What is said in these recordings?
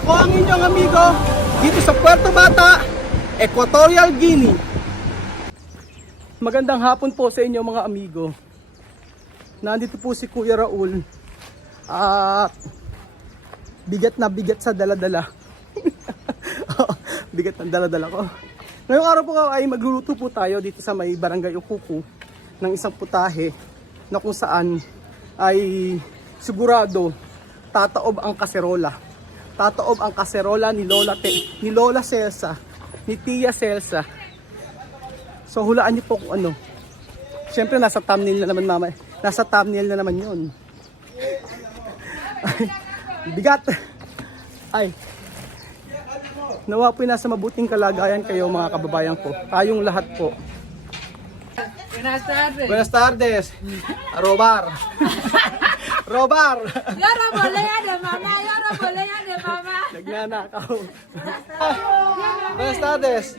Ako ang inyong amigo dito sa Puerto Bata, Equatorial Guinea. Magandang hapon po sa inyo mga amigo. Nandito po si Kuya Raul at bigat na bigat sa daladala. Bigat ng daladala ko. Ngayong araw po ay magluluto po tayo dito sa may Barangay Ukuku ng isang putahe na kung saan ay sigurado tataob ang kaserola. Tataob ang kaserola ni Lola Celsa, ni Tia Celsa. So hulaan niyo po kung ano. Siyempre nasa thumbnail na naman mama. Nasa thumbnail na naman 'yon. Bigat. Ay. Nawa po nasa mabuting kalagayan kayo mga kababayan ko. Tayong lahat po. Buenas tardes. Buenas tardes. Robar. Robar. Yo no bolea de mamá, yo no bolea de mamá. Nagnanakaw. Buenas tardes.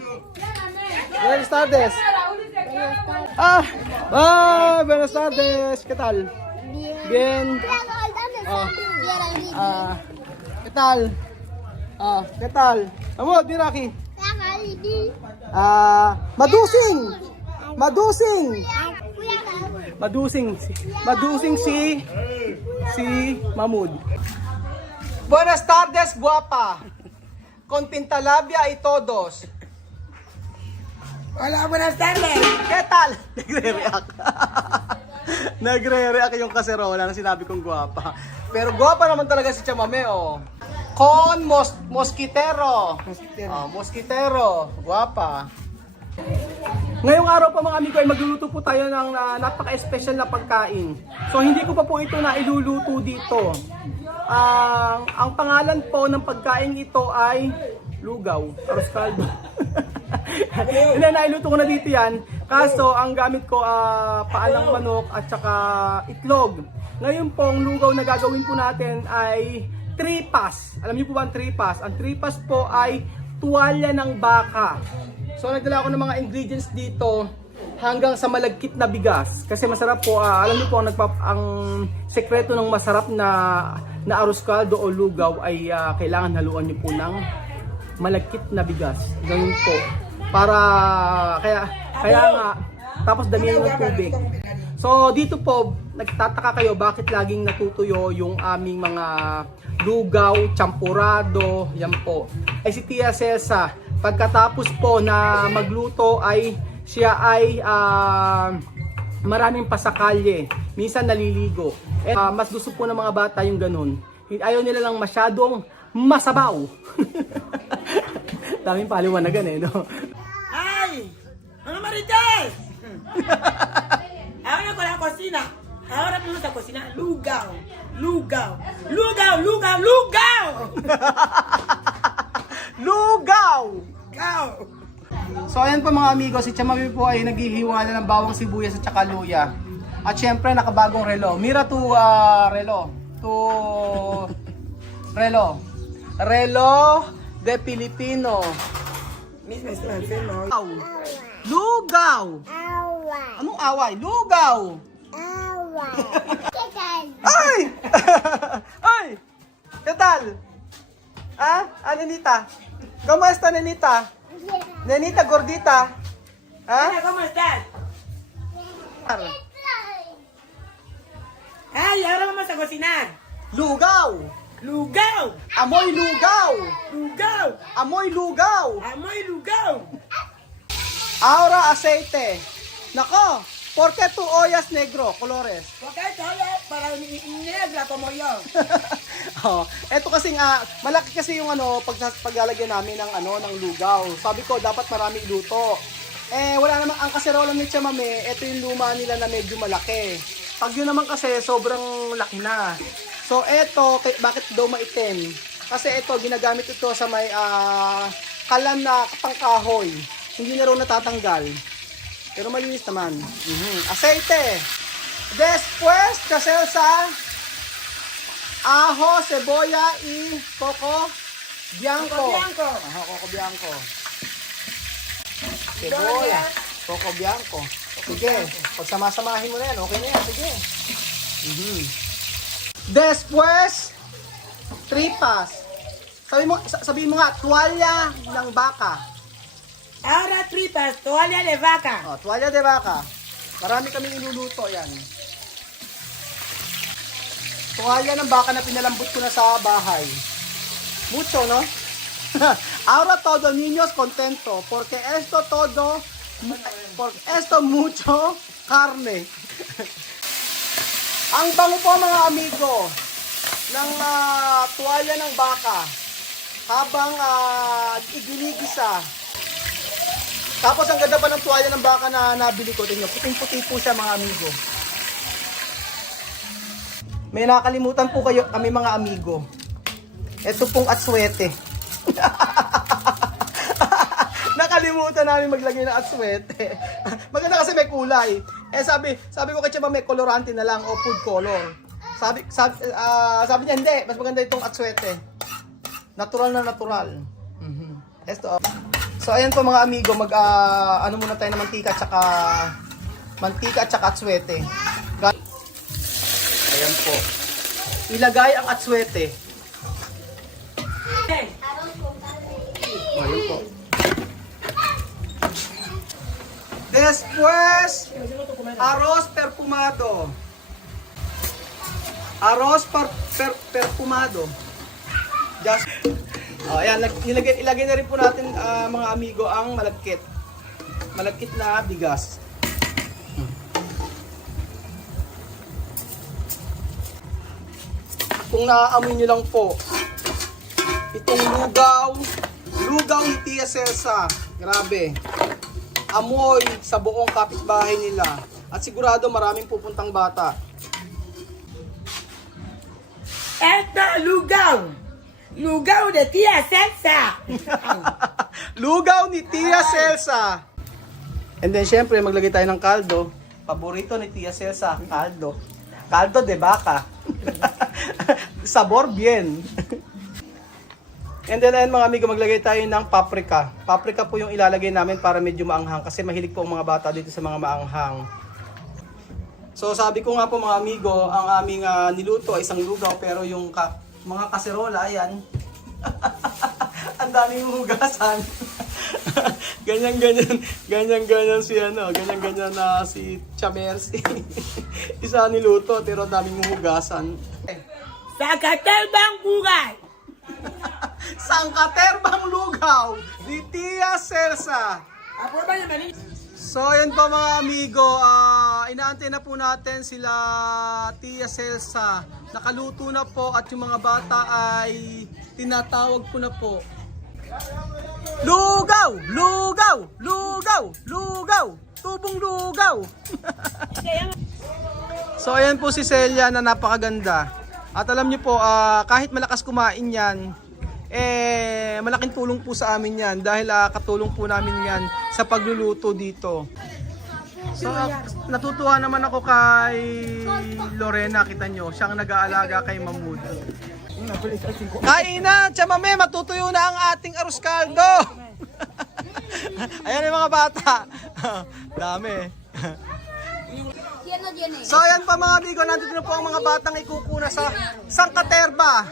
Buenas tardes. Buenas tardes. ¿Qué tal? Bien. ¿Qué tal? ¿Qué tal? Amo, Diraki. Madusing. Madusing. Madusing si Mahmud. Buenas tardes, guapa. Con pintalabia y todos. Hola, buenas tardes. ¿Qué tal? Nagre-react. Nagre-react yung kaserola na sinabi kong guwapa. Pero guwapa naman talaga si Chamame, oh. Con mosquitero. Mosquitero. Guwapa. Ngayong araw pa mga amigo ay magluluto po tayo ng napaka-special na pagkain. So hindi ko pa po ito na iluluto dito. Ang pangalan po ng pagkain ito ay lugaw, arroz caldo. Hindi, nailuto ko na dito yan. Kaso ang gamit ko paalang manok at saka itlog. Ngayon pong lugaw na gagawin po natin ay tripas. Alam niyo po ba ang tripas? Ang tripas po ay tuwalya ng baka. So nagdala ako ng mga ingredients dito hanggang sa malagkit na bigas. Kasi masarap po, alam niyo po ang sekreto ng masarap na arroz caldo o lugaw ay kailangan haluan niyo po ng malagkit na bigas. Ganun po. Para kaya nga tapos damihan ng tubig. So dito po nagtataka kayo bakit laging natutuyo yung aming mga lugaw, champurado, yan po. Ay si Tia Celsa, pagkatapos po na magluto ay siya ay maraming pasakalye. Minsan naliligo. Mas gusto po ng mga bata yung ganun. Ayaw nila lang masyadong masabaw. Daming paliwanagan eh, no? ¡Ay! ¡Mamá Marites! Ahora con la cocina. Ahora vamos a cocinar lugaw. Lugaw. Lugaw, lugaw, lugaw. Lugaw! Lugaw. So ayan po mga amigo, si Chamami po ay naghihiwa na ng bawang sibuyas at saka luya. At syempre nakabagong relo. Mira to relo. Relo de Pilipino. Mismo estoy enfermo. Lugaw! Anong away? Lugaw! Ay! Ay! ¿Qué tal? Nenita? ¿Cómo está, nenita? Nenita gordita? Hola, ¿cómo estás? ¡Ay! Ahora vamos a cocinar. Lugaw! Lugaw. Amoy lugaw! Lugaw. Amoy lugaw! Amoy lugaw. Ahora aceite. Nako, ¿por qué tu ollas negro, colores? Porque esto es para negra como yo. Eto kasi malaki kasi yung paglalagyan namin ng lugaw. Sabi ko dapat marami luto. Wala naman ang kaserola ni Chamame, ito yung luma nila na medyo malaki. Pag yun naman kasi sobrang laki na. So eto, bakit daw maitim? Kasi ito ginagamit ito sa may kalan na pangkahoy. Hindi na raw natatanggal. Pero malinis naman. Aceite. Después, kasel sa ajo, cebolla y coco bianco. Coco bianco. Coco bianco. Cebolla, coco bianco. Sige, pagsamasamahin mo na yan, okay na yan, sige. Después, tripas. Sabihin mo nga, tuwalya ng baka. Ahora tripas, toalla de vaca. Oh, tuwalya de baka. Marami kami iluluto yan. Tuwalya ng baka na pinalambot ko na sa bahay. Mucho, no? Ahora todo niños contento porque esto mucho carne. Ang bango po mga amigo ng tuwalya ng baka habang iginigisa. Tapos ang ganda pa ng tuwalya ng baka na nabili ko. Tingnan, puting-puti po siya mga amigo. May nakalimutan po kayo kami mga amigo. Ito pong atswete. Nakalimutan namin maglagay ng atswete. Maganda kasi may kulay. Sabi ko kay Chema may colorante na lang o food color. Sabi niya hindi, mas maganda itong atswete. Natural na natural. Ito. So ayan po mga amigo, ano muna tayo ng mantika at saka atswete. Ayan po. Ilagay ang atswete. Ayan po. Después, arroz perfumado. Arroz perfumado. Just ayan, ilagay na rin po natin mga amigo ang malagkit. Malagkit na bigas. Kung naaamoy nyo lang po, itong lugaw ni Tia Celsa. Grabe. Amoy sa buong kapitbahay nila. At sigurado maraming pupuntang bata. Esto lugaw. Lugaw de Tia Celsa. Lugaw ni Tia Celsa. And then syempre maglagay tayo ng kaldo. Paborito ni Tia Celsa, kaldo. Kaldo de baka. Sabor bien. And then ayun mga amigo, maglagay tayo ng paprika. Paprika po yung ilalagay namin para medyo maanghang kasi mahilig po ang mga bata dito sa mga maanghang. So sabi ko nga po mga amigo, ang aming niluto ay isang lugaw pero yung mga kaserola, ayan. Ang daming hugasan. ganyan si ganyan na si Chamersi. Isa niluto pero daming hugasan. Sakaterbang gugay. Sangkaterbang lugaw ni Tia Celsa. So ayan pa mga amigo, inaantay na po natin sila Tia Celsa. Nakaluto na po at yung mga bata ay tinatawag ko na po. Lugaw! Lugaw! Lugaw! Lugaw! Tubong lugaw! So ayan po si Celia na napakaganda. At alam niyo po, kahit malakas kumain yan, malaking tulong po sa amin yan dahil katulong po namin yan sa pagluluto dito. So natutuwa naman ako kay Lorena, kita nyo, siyang nag-aalaga kay Mahmoud. Kain na, Chamame, matutuyo na ang ating arroz caldo. Ayan yung mga bata. Dami. So ayan pa mga amigo, nandito na po ang mga batang ikukuna sa Sangkaterba.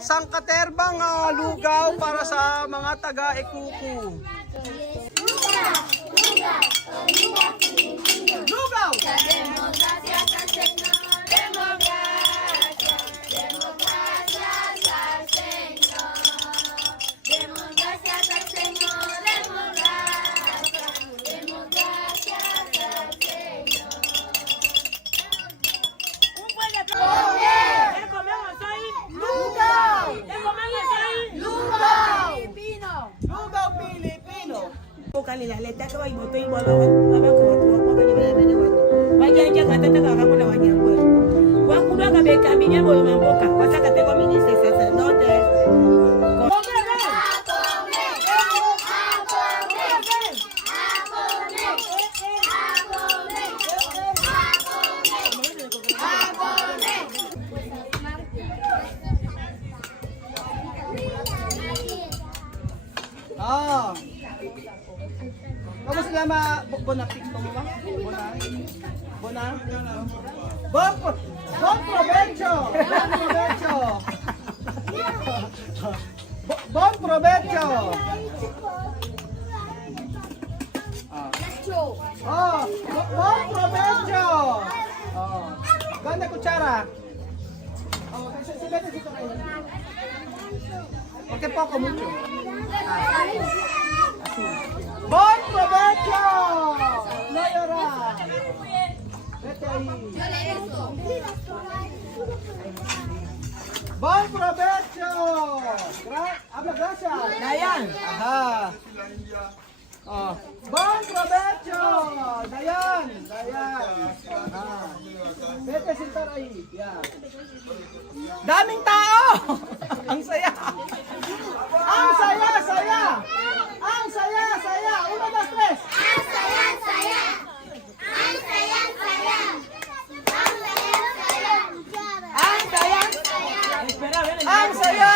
Sangkaterbang lugaw para sa mga taga-ikuku. Lugaw! Kanila leta kwa imoto ibo baba kwa watu kwa kwenye watu wajanja katata kama kuna wanyambo wakubwa kabeka minyambo mamboka wasaka teko ministre sasa note Kamu sila bonapik mo ba? Bona? Bon provecho! Bon provecho! Oh, bon provecho! Oh, ganda kutsara. Oh, si Bete dito kayo. Okay poco mucho. Bon provecho! No llorar. Vete ahí. Bon provecho! Habla gracias. Dayan. Aha. Oh. Bon provecho! Dayan! Ah. Vete sentar ahí. Yeah. Daming tao! Ang saya! Ang saya! Ang saya! 1, 2, 3! Ang saya! Espera, ven. Ang saya!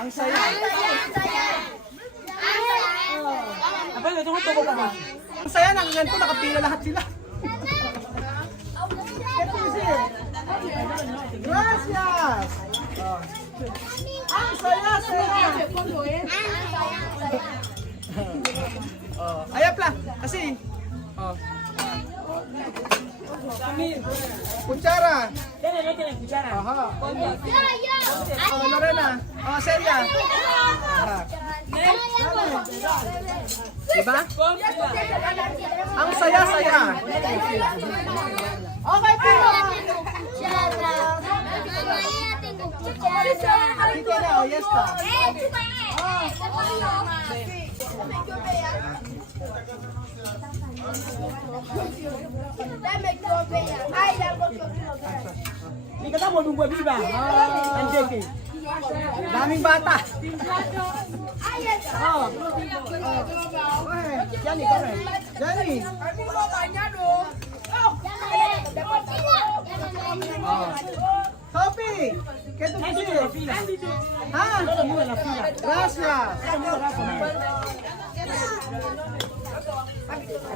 Ang saya! Apa yung tungkol ko pa ba? Ang saya nang ganito, nakapila lahat sila. Gracias! Oh. Ang saya! Oh. Ay, apla! Kasi, oh. Kutsara! Tiene leche en cuchara. Aha! Oh, Lorena! Oh, Celia! Aha! Diba? Ang saya! Okay, pero! Aquí tiene, oh, ya está. Ni kata mo nung babi ba? Andeke. Daming bata. Oh. Jenny, corre. Jenny. Oh. Sophie, ¿qué tú quieres? Ah, gracias.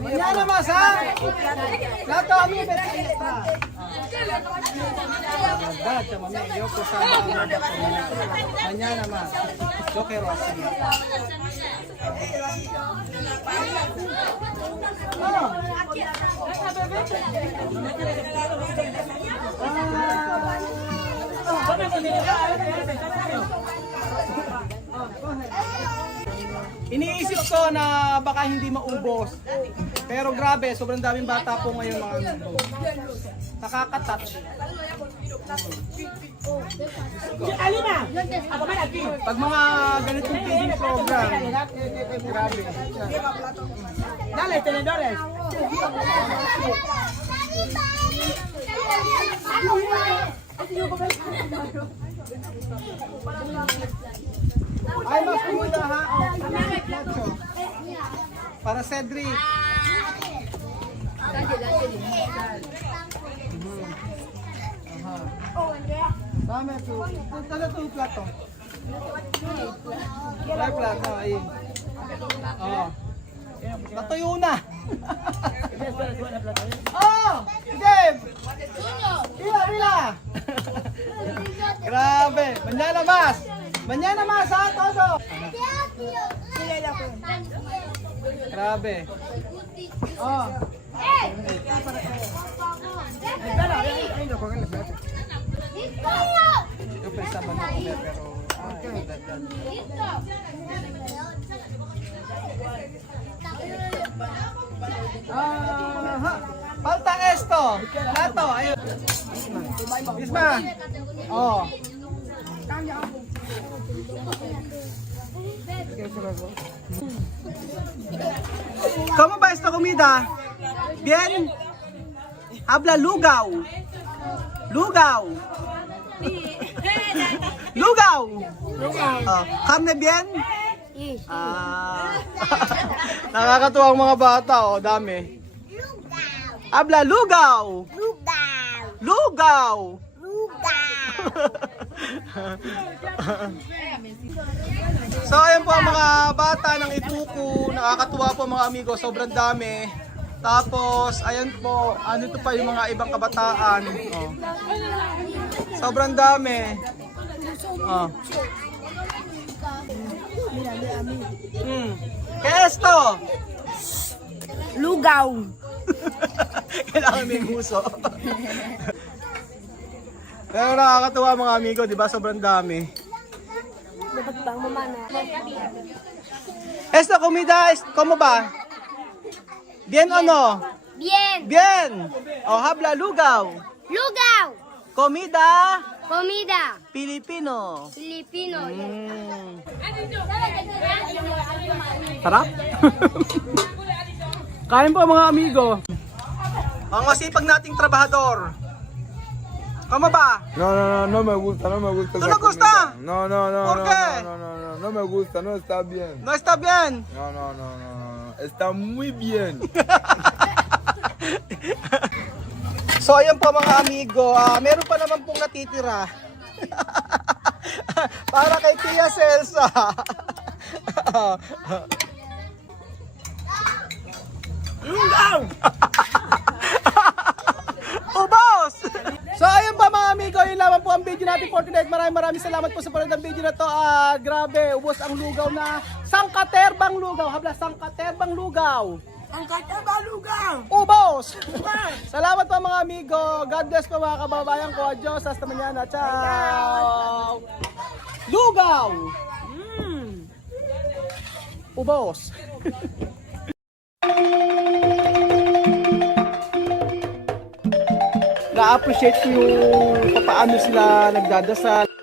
Mañana más, ¿ah? Gato a mí, vete ahí atrás. Verdad, chamame, yo pesaba mañana más. Yo quiero así. Iniisip ko na baka hindi maubos. Pero grabe, sobrang daming bata po ngayon mga amigo. Nakaka-touch. Alina, ako ba lagi? Pag mga ganitong feeding program, grabe. Dale, tenedores. Ay, mas kumula ha. Nacho. Para Cedric. Dame tu. Tala tu plato. Ay, plato. Ay. Oh. Natuyo na. Oh! Dave! Bila! Grabe. Mañana más ha, todo. Grabe. Oh. Yo pensaba no comer, pero... Falta esto. Plato. Ayun. Isma. Oh. ¿Cómo va esta comida? Bien. Habla lugaw. Lugaw. Oh, carne bien? Ah. Nakakatuwa ang mga bata, oh, dami. Habla lugaw. Lugaw. So ayan po ang mga bata ng Ituku. Nakakatuwa po mga amigo, sobrang dami. Tapos, ayan po, ano to pa yung mga ibang kabataan. Oh. Sobrang dami. Oh. Kaya esto? Lugaw. Kailangan may nguso. Pero nakakatuwa mga amigo, di ba? Sobrang dami. Dapat bang mamana? Esto, comida, ¿cómo ba? Bien o no? Bien. Bien. O, habla lugaw. Lugaw. Comida Comida. Filipino. Filipino. Sarap. Kain po mga amigo. Ang masipag nating trabahador. ¿Cómo ba? No me gusta, no me gusta. ¿No esa te gusta? comida. No, ¿Por qué? no me gusta, no está bien. No está bien. No, está muy bien. So ayan po mga amigo, meron pa naman pong natitira. Para kay Tia Celsa. Ubos! So ayun pa mga amigo, yun lamang po ang video natin for tonight. Maraming salamat po sa panonood ng video na to. Grabe, ubos ang lugaw na sangkaterbang lugaw. Habla sangkaterbang lugaw. Ang katabalugang! Ubos! Salamat po mga amigo. God bless po mga kababayan ko. Adios. Hasta mañana. Ciao! Lugaw! Ubos! Na-appreciate ko yung paano sila nagdadasal.